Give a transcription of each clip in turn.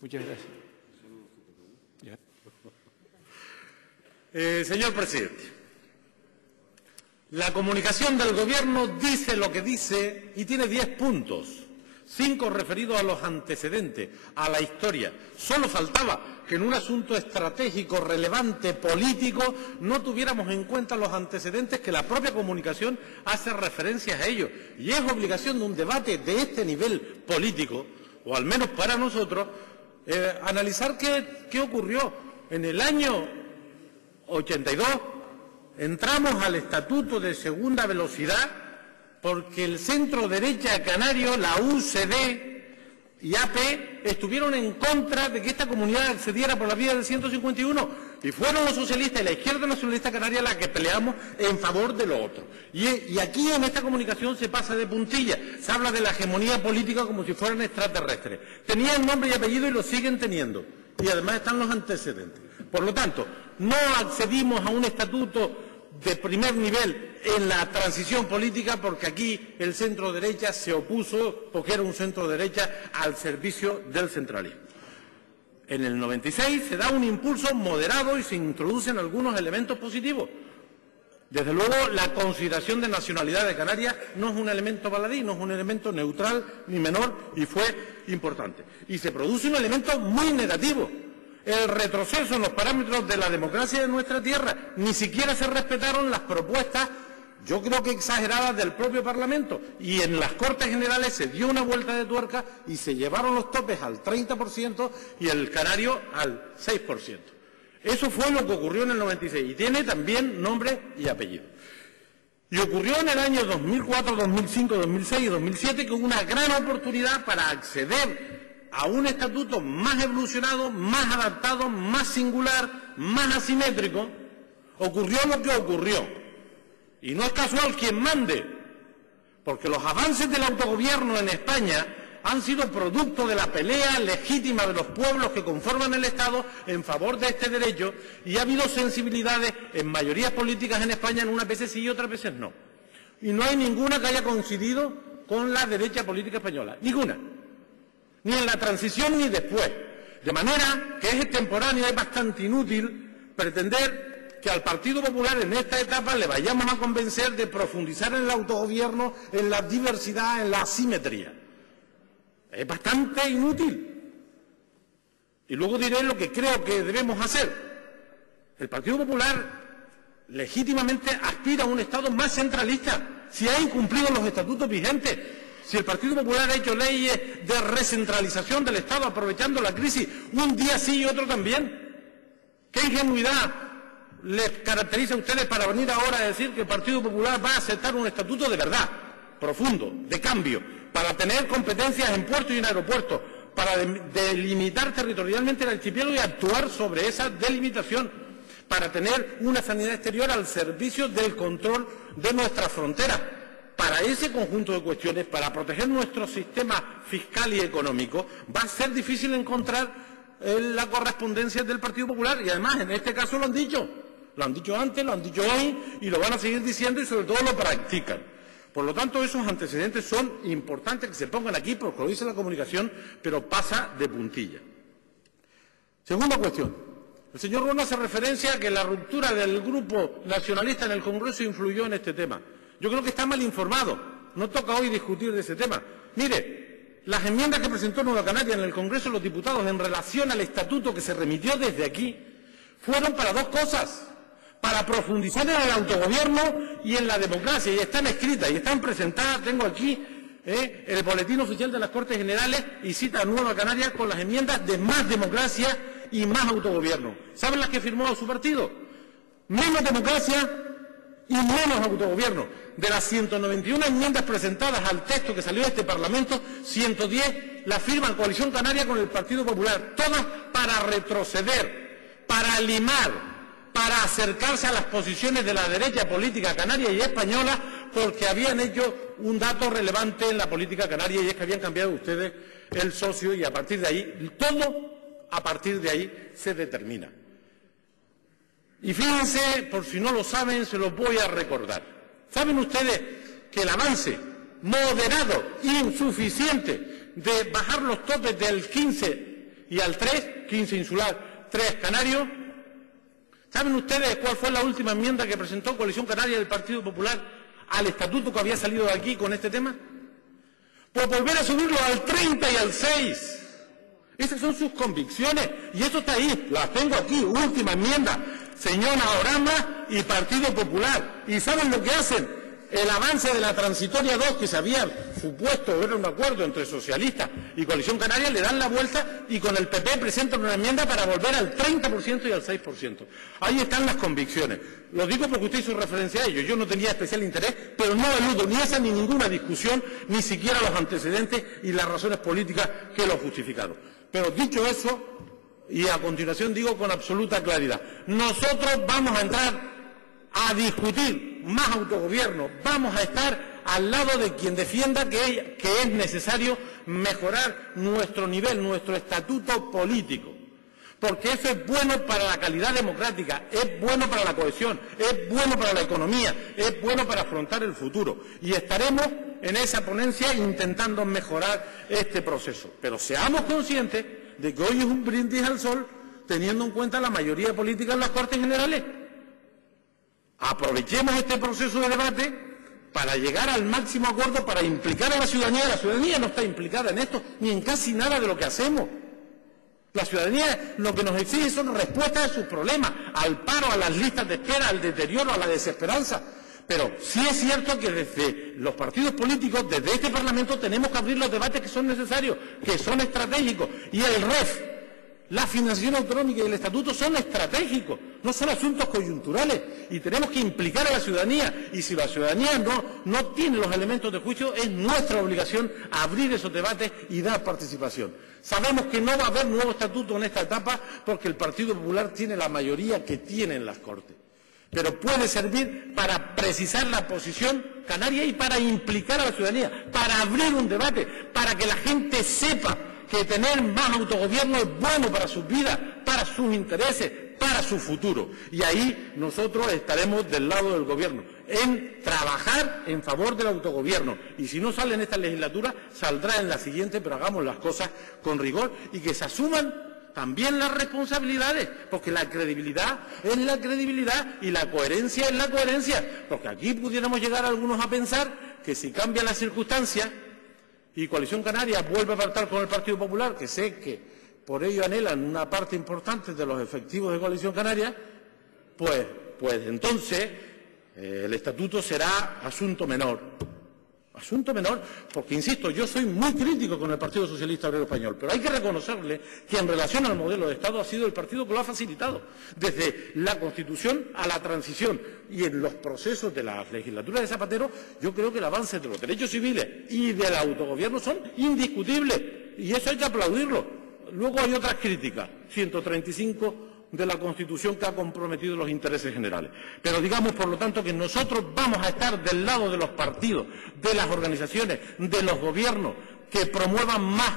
Muchas gracias. Señor presidente, la comunicación del Gobierno dice lo que dice y tiene 10 puntos, 5 referidos a los antecedentes, a la historia. Solo faltaba que en un asunto estratégico, relevante, político, no tuviéramos en cuenta los antecedentes, que la propia comunicación hace referencias a ellos. Y es obligación de un debate de este nivel político, o al menos para nosotros, analizar qué ocurrió. En el año 82 entramos al Estatuto de Segunda Velocidad porque el centro derecha canario, la UCD y AP, estuvieron en contra de que esta comunidad accediera por la vía del 151 y fueron los socialistas y la izquierda nacionalista canaria la que peleamos en favor de lo otro. Y aquí en esta comunicación se pasa de puntilla, se habla de la hegemonía política como si fueran extraterrestres. Tenían nombre y apellido y lo siguen teniendo, y además están los antecedentes. Por lo tanto, no accedimos a un estatuto de primer nivel en la transición política porque aquí el centro derecha se opuso, porque era un centro derecha al servicio del centralismo. En el 96 se da un impulso moderado y se introducen algunos elementos positivos. Desde luego, la consideración de nacionalidad de Canarias no es un elemento baladí, no es un elemento neutral ni menor, y fue importante. Y se produce un elemento muy negativo: el retroceso en los parámetros de la democracia de nuestra tierra. Ni siquiera se respetaron las propuestas, yo creo que exageradas, del propio Parlamento. Y en las Cortes Generales se dio una vuelta de tuerca y se llevaron los topes al 30% y el canario al 6%. Eso fue lo que ocurrió en el 96 y tiene también nombre y apellido. Y ocurrió en el año 2004, 2005, 2006 y 2007, que hubo una gran oportunidad para acceder a un estatuto más evolucionado, más adaptado, más singular, más asimétrico. Ocurrió lo que ocurrió. Y no es casual quien mande, porque los avances del autogobierno en España han sido producto de la pelea legítima de los pueblos que conforman el Estado en favor de este derecho, y ha habido sensibilidades en mayorías políticas en España, en unas veces sí y otras veces no. Y no hay ninguna que haya coincidido con la derecha política española, ninguna. Ni en la transición ni después. De manera que es extemporáneo, es bastante inútil pretender que al Partido Popular en esta etapa le vayamos a convencer de profundizar en el autogobierno, en la diversidad, en la asimetría. Es bastante inútil. Y luego diré lo que creo que debemos hacer. El Partido Popular legítimamente aspira a un Estado más centralista, si ha incumplido los estatutos vigentes. Si el Partido Popular ha hecho leyes de recentralización del Estado aprovechando la crisis, un día sí y otro también. ¿Qué ingenuidad les caracteriza a ustedes para venir ahora a decir que el Partido Popular va a aceptar un estatuto de verdad, profundo, de cambio, para tener competencias en puertos y en aeropuertos, para delimitar territorialmente el archipiélago y actuar sobre esa delimitación, para tener una sanidad exterior al servicio del control de nuestras fronteras? Para ese conjunto de cuestiones, para proteger nuestro sistema fiscal y económico, va a ser difícil encontrar la correspondencia del Partido Popular, y además en este caso lo han dicho antes, lo han dicho hoy y lo van a seguir diciendo, y sobre todo lo practican. Por lo tanto, esos antecedentes son importantes que se pongan aquí porque lo dice la comunicación, pero pasa de puntilla. Segunda cuestión. El señor Ruano hace referencia a que la ruptura del grupo nacionalista en el Congreso influyó en este tema. Yo creo que está mal informado. No toca hoy discutir de ese tema. Mire, las enmiendas que presentó Nueva Canaria en el Congreso de los Diputados en relación al estatuto que se remitió desde aquí fueron para dos cosas: para profundizar en el autogobierno y en la democracia, y están escritas y están presentadas. Tengo aquí el boletín oficial de las Cortes Generales, y cita a Nueva Canaria con las enmiendas de más democracia y más autogobierno. ¿Saben las que firmó su partido? Menos democracia y menos autogobierno. De las 191 enmiendas presentadas al texto que salió de este Parlamento, 110 las firman Coalición Canaria con el Partido Popular, todas para retroceder, para limar, para acercarse a las posiciones de la derecha política canaria y española, porque habían hecho un dato relevante en la política canaria, y es que habían cambiado ustedes el socio, y a partir de ahí, todo a partir de ahí se determina. Y fíjense, por si no lo saben, se los voy a recordar. ¿Saben ustedes que el avance moderado, insuficiente, de bajar los topes del 15 y al 3, 15 insular, 3 canarios. ¿Saben ustedes cuál fue la última enmienda que presentó Coalición Canaria del Partido Popular al estatuto que había salido de aquí con este tema? Pues volver a subirlo al 30 y al 6. Esas son sus convicciones y eso está ahí, las tengo aquí, última enmienda, señor Naorama y Partido Popular. ¿Y saben lo que hacen? El avance de la transitoria 2, que se había supuesto era un acuerdo entre socialistas y Coalición Canaria, le dan la vuelta y con el PP presentan una enmienda para volver al 30% y al 6%. Ahí están las convicciones. Lo digo porque usted hizo referencia a ello. Yo no tenía especial interés, pero no eludo ni esa ni ninguna discusión, ni siquiera los antecedentes y las razones políticas que lo justificaron. Pero dicho eso, y a continuación digo con absoluta claridad, nosotros vamos a entrar a discutir más autogobierno, vamos a estar al lado de quien defienda que es necesario mejorar nuestro nivel, nuestro estatuto político, porque eso es bueno para la calidad democrática, es bueno para la cohesión, es bueno para la economía, es bueno para afrontar el futuro. Y estaremos en esa ponencia intentando mejorar este proceso. Pero seamos conscientes de que hoy es un brindis al sol teniendo en cuenta la mayoría política en las Cortes Generales. Aprovechemos este proceso de debate para llegar al máximo acuerdo, para implicar a la ciudadanía. La ciudadanía no está implicada en esto, ni en casi nada de lo que hacemos. La ciudadanía lo que nos exige son respuestas a sus problemas, al paro, a las listas de espera, al deterioro, a la desesperanza. Pero sí es cierto que desde los partidos políticos, desde este Parlamento, tenemos que abrir los debates que son necesarios, que son estratégicos. Y el REF, la financiación autonómica y el estatuto son estratégicos, no son asuntos coyunturales. Y tenemos que implicar a la ciudadanía. Y si la ciudadanía no tiene los elementos de juicio, es nuestra obligación abrir esos debates y dar participación. Sabemos que no va a haber nuevo estatuto en esta etapa porque el Partido Popular tiene la mayoría que tiene en las Cortes. Pero puede servir para precisar la posición canaria y para implicar a la ciudadanía, para abrir un debate, para que la gente sepa que tener más autogobierno es bueno para sus vidas, para sus intereses, para su futuro. Y ahí nosotros estaremos del lado del Gobierno, en trabajar en favor del autogobierno. Y si no sale en esta legislatura, saldrá en la siguiente, pero hagamos las cosas con rigor y que se asuman también las responsabilidades, porque la credibilidad es la credibilidad y la coherencia es la coherencia. Porque aquí pudiéramos llegar algunos a pensar que si cambian las circunstancias y Coalición Canaria vuelve a pactar con el Partido Popular, que sé que por ello anhelan una parte importante de los efectivos de Coalición Canaria, pues entonces el estatuto será asunto menor. Asunto menor, porque, insisto, yo soy muy crítico con el Partido Socialista Obrero Español, pero hay que reconocerle que en relación al modelo de Estado ha sido el partido que lo ha facilitado, desde la Constitución a la transición. Y en los procesos de la legislatura de Zapatero, yo creo que el avance de los derechos civiles y del autogobierno son indiscutibles, y eso hay que aplaudirlo. Luego hay otras críticas, 135 de la Constitución que ha comprometido los intereses generales. Pero digamos, por lo tanto, que nosotros vamos a estar del lado de los partidos, de las organizaciones, de los gobiernos que promuevan más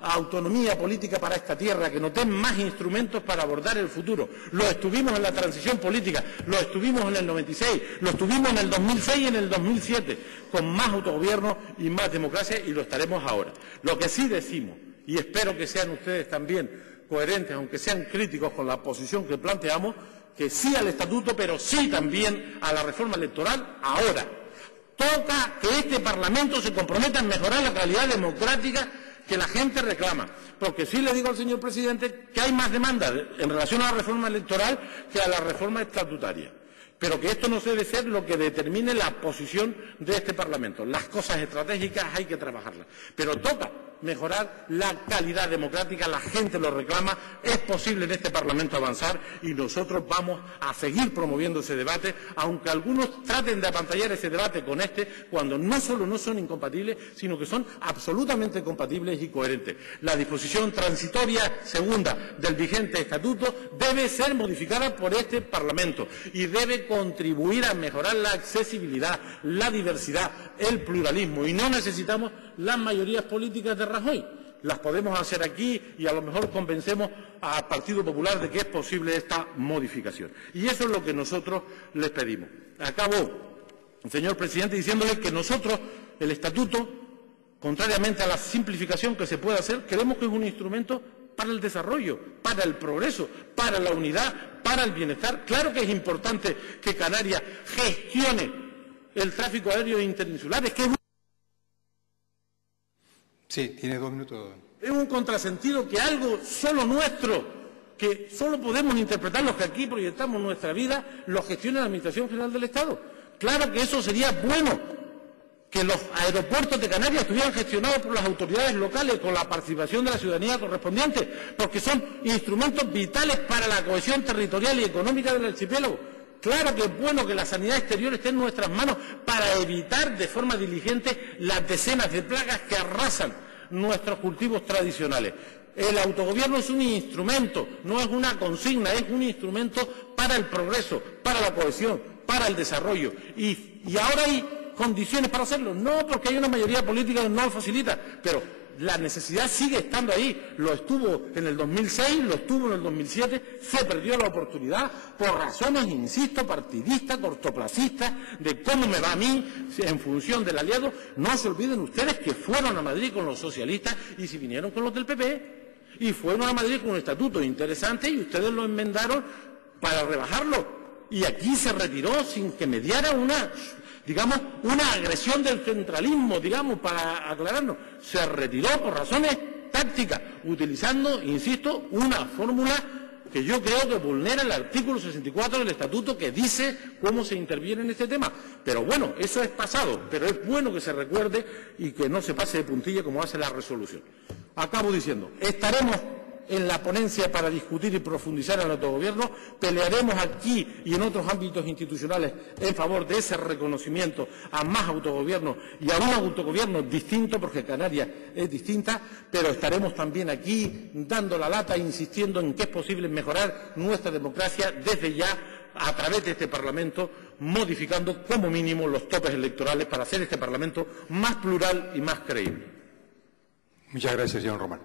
autonomía política para esta tierra, que nos den más instrumentos para abordar el futuro. Lo estuvimos en la transición política, lo estuvimos en el 96, lo estuvimos en el 2006 y en el 2007, con más autogobierno y más democracia, y lo estaremos ahora. Lo que sí decimos, y espero que sean ustedes también coherentes, aunque sean críticos con la posición que planteamos, que sí al estatuto, pero sí también a la reforma electoral ahora. Toca que este Parlamento se comprometa en mejorar la calidad democrática que la gente reclama. Porque sí le digo al señor presidente que hay más demanda en relación a la reforma electoral que a la reforma estatutaria. Pero que esto no debe ser lo que determine la posición de este Parlamento. Las cosas estratégicas hay que trabajarlas. Pero toca mejorar la calidad democrática, la gente lo reclama, es posible en este Parlamento avanzar y nosotros vamos a seguir promoviendo ese debate, aunque algunos traten de apantallar ese debate con este, cuando no solo no son incompatibles, sino que son absolutamente compatibles y coherentes. La disposición transitoria segunda del vigente estatuto debe ser modificada por este Parlamento y debe contribuir a mejorar la accesibilidad, la diversidad, el pluralismo, y no necesitamos las mayorías políticas de Rajoy. Las podemos hacer aquí y a lo mejor convencemos al Partido Popular de que es posible esta modificación. Y eso es lo que nosotros les pedimos. Acabo, señor presidente, diciéndole que nosotros, el estatuto, contrariamente a la simplificación que se puede hacer, creemos que es un instrumento para el desarrollo, para el progreso, para la unidad, para el bienestar. Claro que es importante que Canarias gestione el tráfico aéreo interinsulares, que Sí, tiene 2 minutos. es un contrasentido que algo solo nuestro, que solo podemos interpretar los que aquí proyectamos nuestra vida, lo gestione la Administración General del Estado. Claro que eso sería bueno, que los aeropuertos de Canarias estuvieran gestionados por las autoridades locales con la participación de la ciudadanía correspondiente, porque son instrumentos vitales para la cohesión territorial y económica del archipiélago. Claro que es bueno que la sanidad exterior esté en nuestras manos para evitar de forma diligente las decenas de plagas que arrasan nuestros cultivos tradicionales. El autogobierno es un instrumento, no es una consigna, es un instrumento para el progreso, para la cohesión, para el desarrollo. Y ahora hay condiciones para hacerlo. No porque hay una mayoría política que no lo facilita, pero la necesidad sigue estando ahí. Lo estuvo en el 2006, lo estuvo en el 2007, se perdió la oportunidad por razones, insisto, partidistas, cortoplacistas, de cómo me va a mí en función del aliado. No se olviden ustedes que fueron a Madrid con los socialistas y si vinieron con los del PP. Y fueron a Madrid con un estatuto interesante y ustedes lo enmendaron para rebajarlo. Y aquí se retiró sin que mediara una agresión del centralismo, para aclararnos. Se retiró por razones tácticas, utilizando, insisto, una fórmula que yo creo que vulnera el artículo 64 del Estatuto, que dice cómo se interviene en este tema. Pero bueno, eso es pasado, pero es bueno que se recuerde y que no se pase de puntilla como hace la resolución. Acabo diciendo, estaremos en la ponencia para discutir y profundizar en el autogobierno, pelearemos aquí y en otros ámbitos institucionales en favor de ese reconocimiento a más autogobierno y a un autogobierno distinto, porque Canarias es distinta, pero estaremos también aquí dando la lata, insistiendo en que es posible mejorar nuestra democracia desde ya, a través de este Parlamento, modificando como mínimo los topes electorales para hacer este Parlamento más plural y más creíble. Muchas gracias, señor Román.